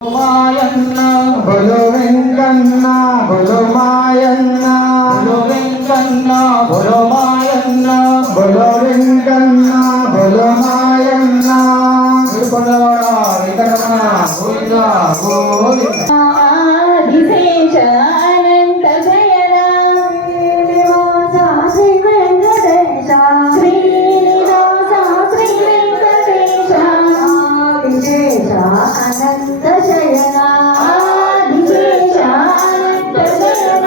మాయన్న బోలో వెంకన్న బోలో మాయన్న బోలో వెంకన్న బోలో మాయన్న బోలో వెంకన్న బోలో మాయన్న తిరుకొండలవాడ వెంకటరమణ గోవింద గోవింద ఆదిశేష అనంత శయన శ్రీనివాస శ్రీ వెంకటేశ శ్రీనివాస శ్రీ వెంకటేశ ఆదిశేష అనంత శయన ఆదిశేష అనంత శయన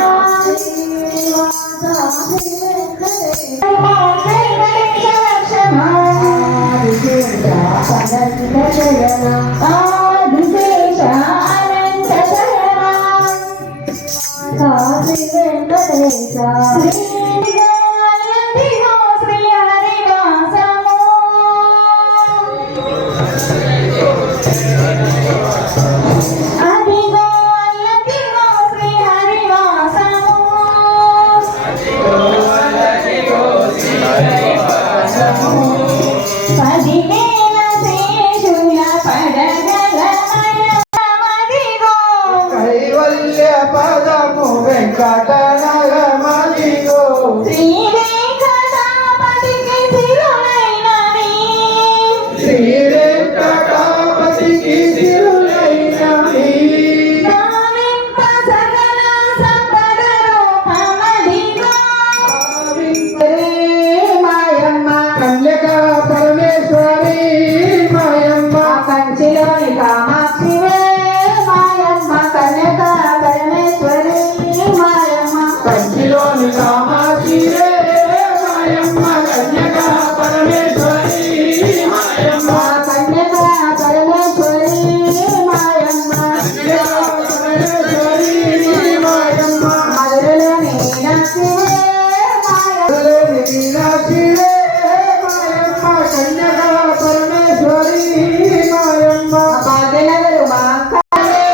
శ్రీనివాస శ్రీ వెంకటేశ వెంకటేశ లక్ష్మణ ఆదిశేష అనంత శయన ఆదిశేష అనంత శయన శ్రీ వెంకటేశ శ్రీగాయత్రిలో శ్రీ హరివాసము అదిగోయత్రిలో శ్రీ హరివాసము పదివేల శేషుల పడగలమయమదిగో కైవల్య పదము వెంకటనగమదిగో శ్రీ వెంకటాపతికి తిరునైనవి శ్రీ వెంకటాపతికి తిరునైనవి నావింప సకల సంపద రూపమదిగో మాయమ్మ కన్యక పరమేశ్వరి మాయమ్మ కంచిలోని కామాక్షివే మాయమ్మ కన్యక పరమేశ్వరి మాయమ్మ కంచిలోని కామాక్షివే మాయమ్మ కన్యక పరమేశ్వరి మాయమ్మ కన్యక పరమేశ్వరి మాయమ్మ పరమేశ్వరి మాయమ్మ మధురలోని మీనాక్షివే మాయమ్మ మీనాక్షివే మాయమ్మ కన్యక పరమేశ్వరి మాయమ్మ భాగ్యనగరు మాంకాళే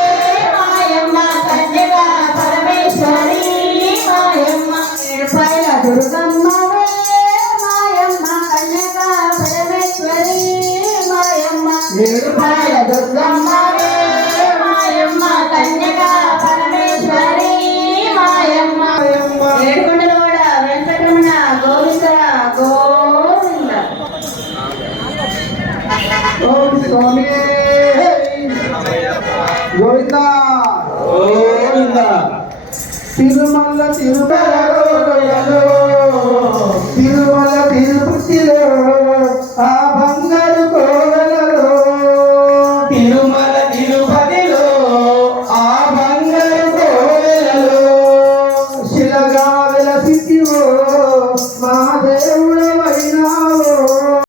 మాయమ్మ కన్యక పరమేశ్వరి మాయమ్మ ఏడుపాయల దుర్గమ్మవే మాయమ్మ కన్యక పరమేశ్వరి మాయమ్మ ఏడుపాయల దుర్గమ్మవే మాయమ్మ కన్యక పరమేశ్వరి మాయమ్మ ఏడుకొండలవాడ వెంకటరమణ గోవింద గోవింద ఓం స్వామి గోవింద గోవింద తిరుమల తిరుపతిలో తిరుమల తిరుపతిలో ఆ బంగారు కోవెలలో తిరుమల తిరుపతిలో ఆ బంగారు కోవెలలో శిలగా వెలసితివో మహాదేవ